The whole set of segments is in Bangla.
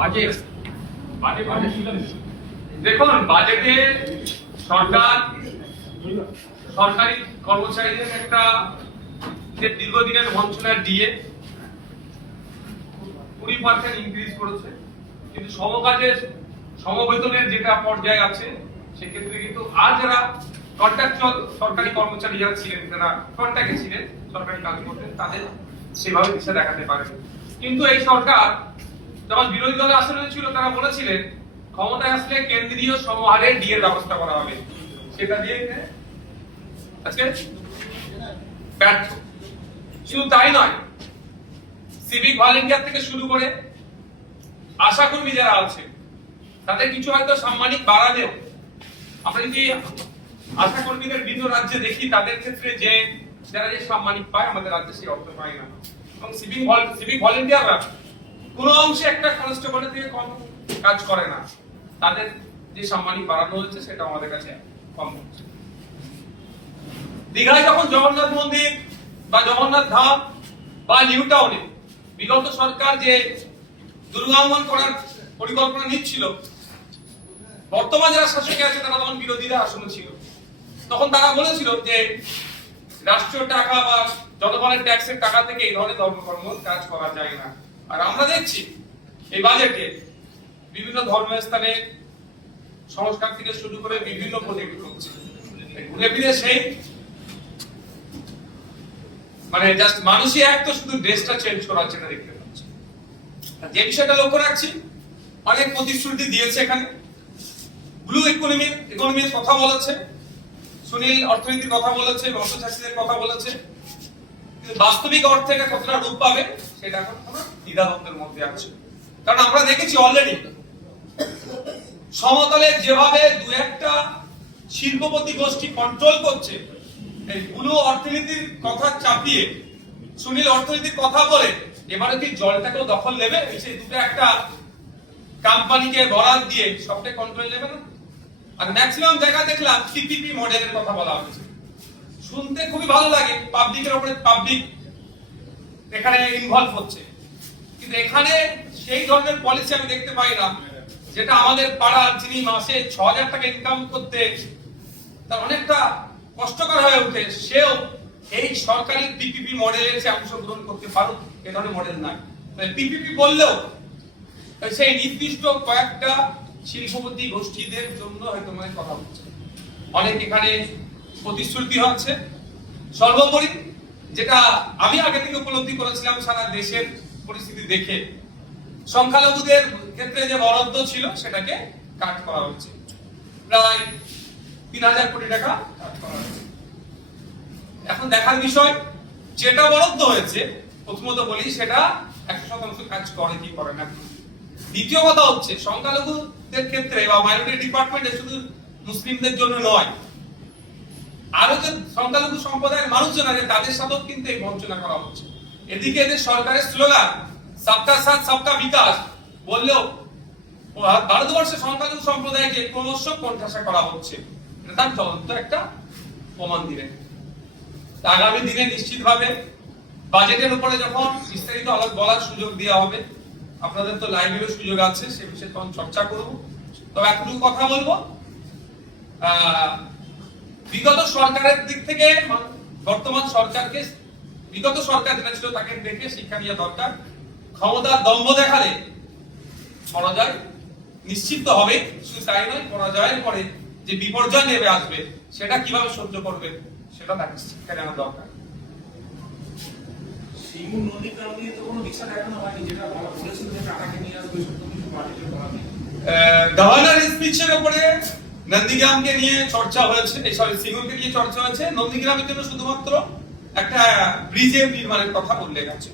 বাজেট দেখুন, বাজেটে সরকার সরকারি কর্মচারীদের একটা যে দীর্ঘদিনের বঞ্চনার ডিএ 20% ইনক্রিজ করেছে, কিন্তু সমকাজের সমবেতনের যেটা পর্যায়ে আছে সেক্ষেত্রে কিন্তু আর যারা কন্ট্রাকচুয়াল সরকারি কর্মচারী যারা ছিলেন, যারা কন্ট্রাক্টে ছিলেন, সরকারি কাজ করতেন, তাদের সেভাবে দিশা দেখাতে পারে। কিন্তু এই সরকার যখন বিরোধী দলের আসনে ছিল, তারা বলেছিলেন ক্ষমতায় আসলে কেন্দ্রীয় সমহারে ডিএর ব্যবস্থা করা হবে, সেটা দিয়ে আজকে ব্যর্থ। শুধু তাই নয়, সিভিক ভলেন্টিয়ার থেকে শুরু করে আশাকর্মী যারা আছে তাদের কিছু হয়তো সাম্মানিক বাড়ালেও আমরা যদি আশাকর্মীদের বিভিন্ন রাজ্যে দেখি, তাদের ক্ষেত্রে যে যারা যে সাম্মানিক পায়, আমাদের রাজ্যে সেই অর্থ পায় না। এবং সিভিক ভলেন্টিয়াররা কোনো অংশে একটা কনস্টেবলের থেকে কম কাজ করে না, তাদের যে সাম্মানিক বাড়ানো হচ্ছে সেটা আমাদের কাছে কম হচ্ছে। দীঘায় যখন জগন্নাথ মন্দির বা জগন্নাথ ধাম বা নিউ টাউনে বিগত সরকার যে দুর্গাঙ্গন করার পরিকল্পনা নিচ্ছিল, বর্তমান যারা শাসকে আছে তারা তখন বিরোধীরা আসনে ছিল, তখন তারা বলেছিল যে রাষ্ট্রীয় টাকা বা জনগণের ট্যাক্সের টাকা থেকে এই ধরনের ধর্মকর্ম কাজ করা যায় না। আর আমরা দেখছি এই বাজেটে বিভিন্ন ধর্মস্থানে সংস্কার থেকে শুরু করে বিভিন্ন প্রজেক্ট হচ্ছে, ঘুরে ফিরে সেই মানে জাস্ট মানুষই এক তো শুধু ড্রেসটা চেঞ্জ করাচ্ছে না দেখতে পাচ্ছি। যে বিষয়টা লক্ষ্য রাখছি, অনেক প্রতিশ্রুতি দিয়েছে এখানে, ব্লু ইকোনমির কথা বলেছে, সুনীল অর্থনীতির কথা বলেছে, অর্থশাস্ত্রীদের কথা বলেছে, কিন্তু বাস্তবিক অর্থে এটা কতটা রূপ পাবে সেটা এখন কোনো দ্বিধাদ্বন্দ্বের মধ্যে আছে। কারণ আমরা দেখেছি অলরেডি সমতলে যেভাবে দু একটা শিল্পপতি গোষ্ঠী কন্ট্রোল করছে, এই ব্লু অর্থনীতির কথা চাপিয়ে সুনীল অর্থনীতির কথা বলে এবারে কি জলটাকেও দখল নেবে, সেই দুটো একটা কোম্পানিকে বরাদ দিয়ে সবটাই কন্ট্রোল নেবে না। আর ম্যাক্সিমাম জায়গা দেখলাম পিপিপি মডেলের কথা বলা হচ্ছে, শুনতে খুবই ভালো লাগে, পাবলিকের উপরে পাবলিক এখানে ইনভলভ হচ্ছে, কিন্তু এখানে সেই ধরনের পলিসি আমি দেখতে পাই না, যেটা আমাদের পাড়ার যিনি মাসে ৬,০০০ টাকা ইনকাম করতে তার অনেকটা কষ্টকর হয়ে ওঠে, সেও এই সরকারি পিপিপি মডেলের যে অংশগ্রহণ করতে পারুক, এ ধরনের মডেল নাই। পিপিপি বললেও সেই নির্দিষ্ট কয়েকটা শিল্পপতি গোষ্ঠীদের জন্য হয়তো মানে কথা হচ্ছে, অনেক এখানে প্রতিশ্রুতি হচ্ছে। সর্বোপরি যেটা আমি আগে থেকে উপলব্ধি করেছিলাম সারা দেশের পরিস্থিতি দেখে, সংখ্যালঘুদের ক্ষেত্রে যে বরাদ্দ ছিল সেটাকে কাট করা হচ্ছে, প্রায় ৩,০০০ কোটি টাকা কাট করা হয়েছে। এখন দেখার বিষয়, যেটা বরাদ্দ হয়েছে প্রথমত বলি সেটা ১০০% কাজ করে কি করে না। দ্বিতীয় কথা হচ্ছে, সংখ্যালঘুদের ক্ষেত্রে বা মাইনরিটি ডিপার্টমেন্টে শুধু মুসলিমদের জন্য নয়, আরো যে সংখ্যালঘু সম্প্রদায়ের মানুষজন আছে তাদের সাথেও কিন্তু এই বঞ্চনা করা হচ্ছে। এদিকে এদের সরকারের স্লোগান সবকা সাথ সবকা বিকাশ বললেও ভারতবর্ষের সংখ্যালঘু সম্প্রদায়কে ক্রমশ কোণঠাসা করা হচ্ছে, এটা তার জ্বলন্ত একটা প্রমাণ দিলেন। আগামী দিনে নিশ্চিতভাবে বাজেটের উপরে যখন বিস্তারিত বলার সুযোগ দেওয়া হবে, আপনাদের তো লাইভেরও সুযোগ আছে, সে বিষয়ে তখন চর্চা করব। তবে এতটুকু কথা বলবো, বিগত সরকারের দিক থেকে বর্তমান সরকারকে, বিগত সরকার যেটা ছিল তাকে দেখে শিক্ষা নেওয়া দরকার। ক্ষমতার দম্ভ দেখালে পরাজয় নিশ্চিত হবে, শুধু তাই নয়, পরাজয়ের পরে যে বিপর্যয় নেমে আসবে সেটা কিভাবে সহ্য করবে সেটা তাকে শিক্ষা নেওয়া দরকার। গভর্নর স্পিচের উপরে নন্দীগ্রামকে নিয়ে চর্চা হয়েছে, সিঙ্গুরকে নিয়ে চর্চা হয়েছে, নন্দীগ্রামের জন্য শুধুমাত্র একটা ব্রিজের নির্মাণের কথা উল্লেখ আছে।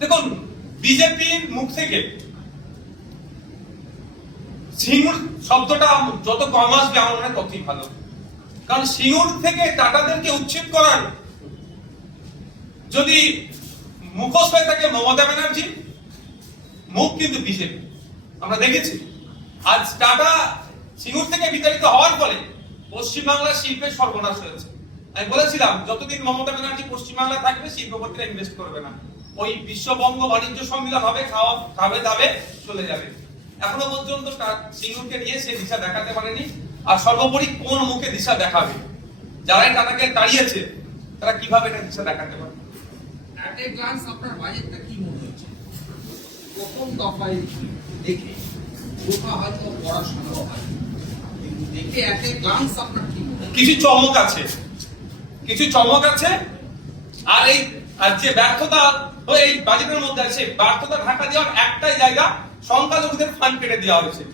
দেখুন, বিজেপির মুখ থেকে সিঙ্গুর শব্দটা যত কম আসবে আমার মনে হয় ততই ভালো, কারণ সিঙ্গুর থেকে টাটাদেরকে উচ্ছেদ করার যদি মুখোশ হয়ে থাকে মমতা ব্যানার্জি, মুখ কিন্তু বিজেপি। আমরা দেখেছি আজ টাটা সিঙ্গুর থেকে বিতাড়িত হওয়ার ফলে পশ্চিমবাংলার শিল্পের সর্বনাশ হয়েছে। আমি বলেছিলাম যতদিন মমতা ব্যানার্জি পশ্চিমবাংলা থাকবে শিল্পপতিরা ইনভেস্ট করবে না, ওই বিশ্ববঙ্গ বাণিজ্য সম্মেলন হবে, খাবে দাবে চলে যাবে। এখনো পর্যন্ত সিঙ্গুরকে নিয়ে সে দিশা দেখাতে পারেনি। আর সর্বোপরি কোন মুখে দিশা দেখাবে? যারা টাটাকে তাড়িয়েছে তারা কিভাবে এটা দিশা দেখাতে পারে? অ্যাট এ গ্লান্স আপনার বাজেটটা কি মনে হচ্ছে? প্রথম দফায় দেখে ওটা হয়তো পড়াশোনা হয়, কিন্তু দেখে অ্যাট এ গ্লান্স আপনার কি মনে হয়? কিছু চমক আছে, কিছু চমক আছে। আর এই যে ব্যর্থতা এই বাজেটের মধ্যে আছে, ব্যর্থতা ঢাকা দেওয়ার একটাই জায়গা, সংখ্যালঘুদের ফান্ড কেটে দেওয়া হয়েছে,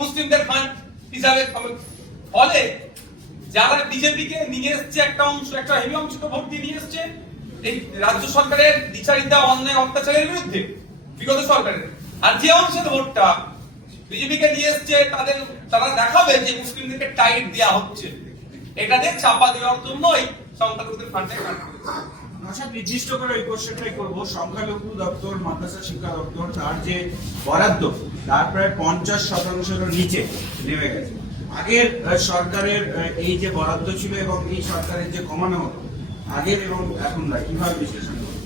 মুসলিমদের ফান্ড হিসাবে। ফলে যারা বিজেপি কে নিয়ে এসছে একটা অংশ, একটা হেভি অংশ তো ভোট দিয়ে নিয়ে এসছে এই রাজ্য সরকারের বিচারিতা অন্যায় অত্যাচারের বিরুদ্ধে, বিগত সরকারের। আর যে অংশের ভোটটা বিজেপি কে নিয়ে এসছে তারা দেখাবে যে মুসলিমদেরকে টাইট দেওয়া হচ্ছে, এটাতে চাপা দেওয়ার জন্যই সংখ্যালঘুদের ফান্ডে কাটা হয়েছে। আচ্ছা, নির্দিষ্ট করে এই কোশ্চেনটাই করবো। সংখ্যালঘু দপ্তর, মাদ্রাসা শিক্ষা দপ্তর, তার যে বরাদ্দ তার প্রায় 50%-এরও নিচে নেমে গেছে। আগের সরকারের এই যে বরাদ্দ ছিল এবং এই সরকারের যে কমানো হলো, আগের এবং এখন কিভাবে বিশ্লেষণ করবো?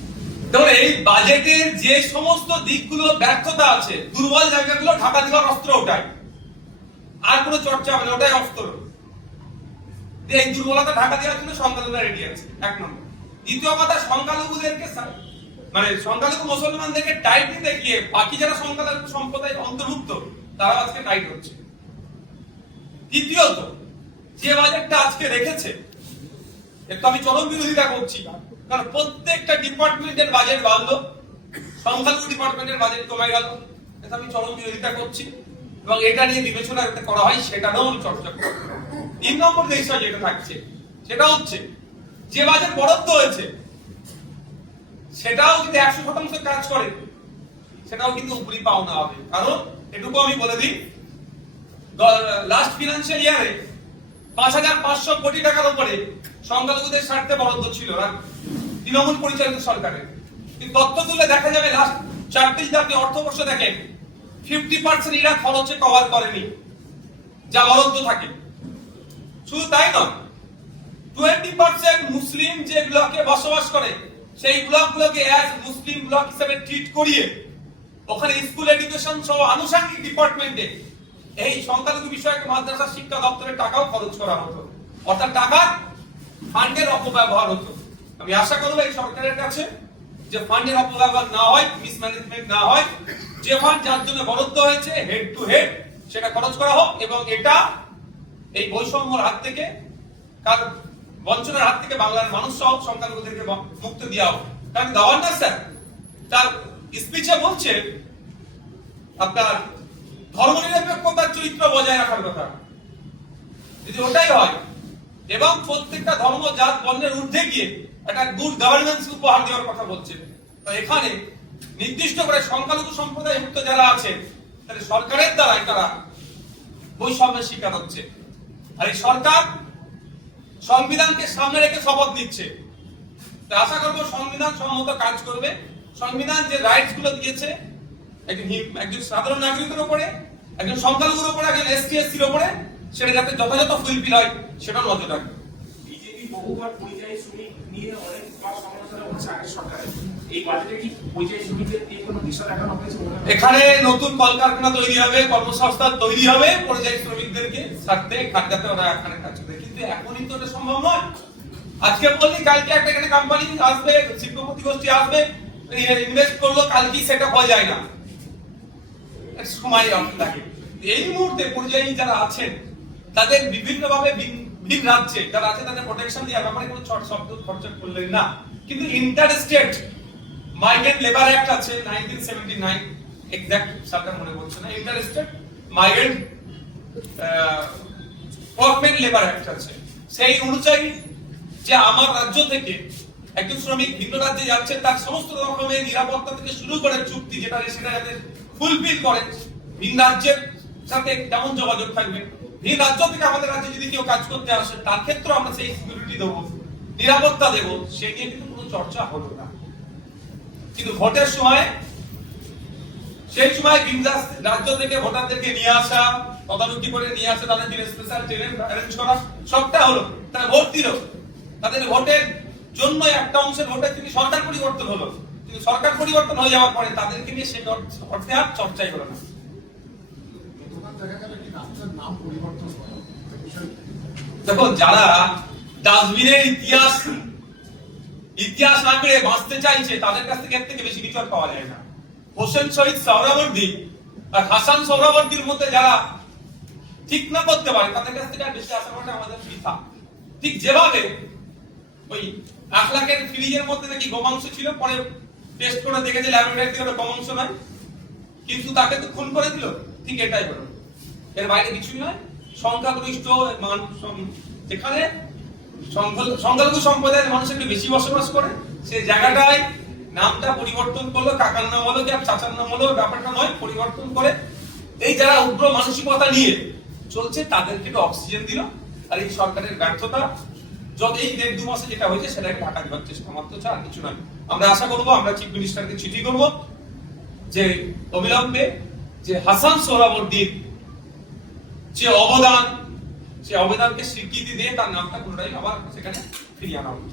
দেখুন, এই বাজেটের যে সমস্ত দিকগুলো ব্যর্থতা আছে, দুর্বল জায়গাগুলো ঢাকা দেওয়ার অস্ত্র ওটাই, আর কোনো চর্চা হবে না, ওটাই অস্ত্র। এই দুর্বলতা ঢাকা দেওয়ার জন্য সংখ্যালঘুরা রেডি আছে, এক নম্বর। দ্বিতীয় কথা, সংখ্যালঘুদেরকে মানে সংখ্যালঘু মুসলমানদেরকে টাইট দিতে গিয়ে বাকি যারা সংখ্যালঘু সম্প্রদায়ের অন্তর্ভুক্ত তারা আজকে টাইট হচ্ছে। তৃতীয়ত, যে বাজেটটা আজকে রেখেছে একটু আমি চরম বিরোধিতা করছি, কারণ প্রত্যেকটা ডিপার্টমেন্টের বাজেট বাড়লো, সংখ্যালঘু ডিপার্টমেন্টের বাজেট কমে গেল, এটা আমি চরম বিরোধিতা করছি এবং এটা নিয়ে বিবেচনা যাতে করা হয় সেটারও আমি চর্চা করব। 3 নম্বর যে বিষয় যেটা থাকছে সেটা হচ্ছে যে বাজেট বরাদ্দ হয়েছে সেটাও যদি 100% কাজ করে সেটাও কিন্তু উপরি পাওনা হবে। কারণ এটুকু আমি বলে দিই, লাস্ট ফিনান্সিয়াল ইয়ারে 5,500 কোটি টাকার উপরে সংখ্যালঘুদের স্বার্থে বরাদ্দ ছিল তৃণমূল পরিচালিত সরকারের। কিন্তু তথ্য তুলে দেখা যাবে লাস্ট 4টি যদি আপনি অর্থবর্ষ দেখেন 50% এরা খরচে কভার করেনি যা বরাদ্দ থাকে। শুধু তাই নয়, 20% মুসলিম যে ব্লকে বসবাস করে সেই ব্লকগুলোকে অ্যাজ মুসলিম ব্লক হিসেবে ট্রিট করিয়ে ওখানে স্কুল এডুকেশন সহ আনুষঙ্গিক ডিপার্টমেন্টে এই সংখ্যালঘু বিষয়ক মাদ্রাসা শিক্ষা দপ্তরের টাকাও খরচ করা হতো, অর্থাৎ টাকার ফান্ডের অপব্যবহার হতো। আমি আশা করব এই সরকারের কাছে যে ফান্ডের অপব্যবহার না হয়, মিসম্যানেজমেন্ট না হয়, যে ফান্ড যার জন্য বরাদ্দ হয়েছে হেড টু হেড সেটা খরচ করা হোক এবং এটা এই বৈষম্যের হাত থেকে, বঞ্চনার হাত থেকে বাংলার মানুষ সহ সংখ্যালঘুদেরকে মুক্ত দেওয়া হোক। কারণ গভর্নর স্যার তার স্পিচে বলছে আপনার ধর্মনিরপেক্ষতার চরিত্র বজায় রাখার কথা। যদি ওটাই হয় এবং প্রত্যেকটা ধর্ম জাত বর্ণের ঊর্ধ্বে গিয়ে একটা গুড গভর্নেন্স উপহার দেওয়ার কথা বলছে, তো এখানে নির্দিষ্ট করে সংখ্যালঘু সম্প্রদায় মুক্ত যারা আছে তাহলে সরকারের দ্বারাই তারা বৈষম্যের শিকার হচ্ছে। আর এই সরকার সংবিধানকে সামনে রেখে শপথ নিচ্ছে। আশা করবো সংবিধান সম্মত কাজ করবে, সংবিধান যে রাইটস গুলো দিয়েছে একজন সাধারণ নাগরিকের উপরে, একজন সংখ্যালঘুর উপরে, একজন এসটি এসসির উপরে, সেটা যাতে যথাযথ ফুলফিল হয় সেটা নজর রাখবে। বিজেপি বহুবার পরিযায়ী শ্রমিক নিয়ে অনেক সমালোচনা হচ্ছে আগের সরকারে, এই বাজেটে কি পরিযায়ী শ্রমিকদের নিয়ে কোনো দিশা দেখানো হয়েছে? এখানে নতুন কলকারখানা তৈরি হবে, কর্মসংস্থান তৈরি হবে পরিযায়ী শ্রমিকদেরকে সাথে খাটাতে ওরা এখানে কাজ করবে, কিন্তু এখনই তো এটা সম্ভব নয়। আজকে বললি কালকে একটা এখানে কোম্পানি আসবে, শিল্পপতি গোষ্ঠী আসবে, ইনভেস্ট করলো, কালকেই সেটা হয়ে যায় না, সময় লাগে। এই মুহূর্তে পরিযায়ী যারা আছেন তাদের বিভিন্ন ভাবে ভিন রাজ্যে যারা আছে তাদের প্রোটেকশন দেওয়ার ব্যাপারে কোনো শব্দ খরচা করলেন না। কিন্তু inter state migrant labour act আছে 1979, এক্সাক্ট সালটা মনে পড়ছে না, inter state migrant workman labour act আছে। সেই অনুযায়ী যে আমার রাজ্য থেকে একজন শ্রমিক ভিন্ন রাজ্যে যাচ্ছে তার সমস্ত রকমের নিরাপত্তা থেকে শুরু করে চুক্তি যেটা সেটা যাতে ফুলফিল করে, ভিন রাজ্যের সাথে কেমন যোগাযোগ থাকবে, ভিন রাজ্য থেকে আমাদের রাজ্যে যদি কেউ কাজ করতে আসে তার ক্ষেত্রে আমরা সেই সিকিউরিটি দেবো, নিরাপত্তা দেবো, সে নিয়ে কিন্তু কোনো চর্চা হলো না। কিন্তু ভোটের সময় সেই সময় ভিন রাজ্য থেকে ভোটারদেরকে নিয়ে আসা, তদারকি করে নিয়ে আসা, তাদের জন্য স্পেশাল ট্রেন অ্যারেঞ্জ করা, সবটা হলো, তারা ভোট দিল, তাদের ভোটের জন্য একটা অংশের ভোটের থেকে সরকার পরিবর্তন হলো, কিন্তু সরকার পরিবর্তন হয়ে যাওয়ার পরে তাদেরকে নিয়ে সেই অর্থে আর চর্চাই হলো না। দেখা গেল কি রাস্তার নাম পরিবর্তন করা এই বিষয়ে দেখো, যারা ডাস্টবিনের ইতিহাস না করে বাঁচতে চাইছে তাদের কাছ থেকে এর থেকে বেশি কিছু আর পাওয়া যায় না। হোসেন শহীদ সোহরাওয়ার্দী আর হাসান সোহরাওয়ার্দীর মধ্যে যারা ঠিক না করতে পারে তাদের কাছ থেকে আর বেশি আশা করাটা আমাদের বৃথা। ঠিক যেভাবে ওই 1 লাখের ফ্রিজের মধ্যে নাকি গোমাংস ছিল, পরে টেস্ট করে দেখে যে ল্যাবরেটরিতে ওটা গোমাংস নয়, কিন্তু তাকে তো খুন করে দিল, ঠিক এটাই হলো। এর বাইরে কিছুই নয়। সংখ্যাগরিষ্ঠ যেখানে সংখ্যালঘু সম্প্রদায়ের মানুষ একটু বেশি বসবাস করে, সেই জায়গাটায় নামটা পরিবর্তন করলো, কাকার নাম হলো কি আর চাচার নাম হলো, ব্যাপারটা নয়, পরিবর্তন করে এই যারা উগ্র মানসিকতা নিয়ে চলছে তাদেরকে একটু অক্সিজেন দিল। আর এই সরকারের ব্যর্থতা যত এই 1.5-2 মাসে যেটা হয়েছে সেটাকে ঢাকা দেওয়ার চেষ্টা মাত্র, আর কিছু নয়। আমরা আশা করবো, আমরা চিফ মিনিস্টারকে চিঠি করব যে অবিলম্বে যে হাসান সোহরাওয়ার্দীর যে অবদান, সে অবদানকে স্বীকৃতি দিয়ে তার নামটা পুনরায় আবার সেখানে ফিরিয়ে আনা হবে।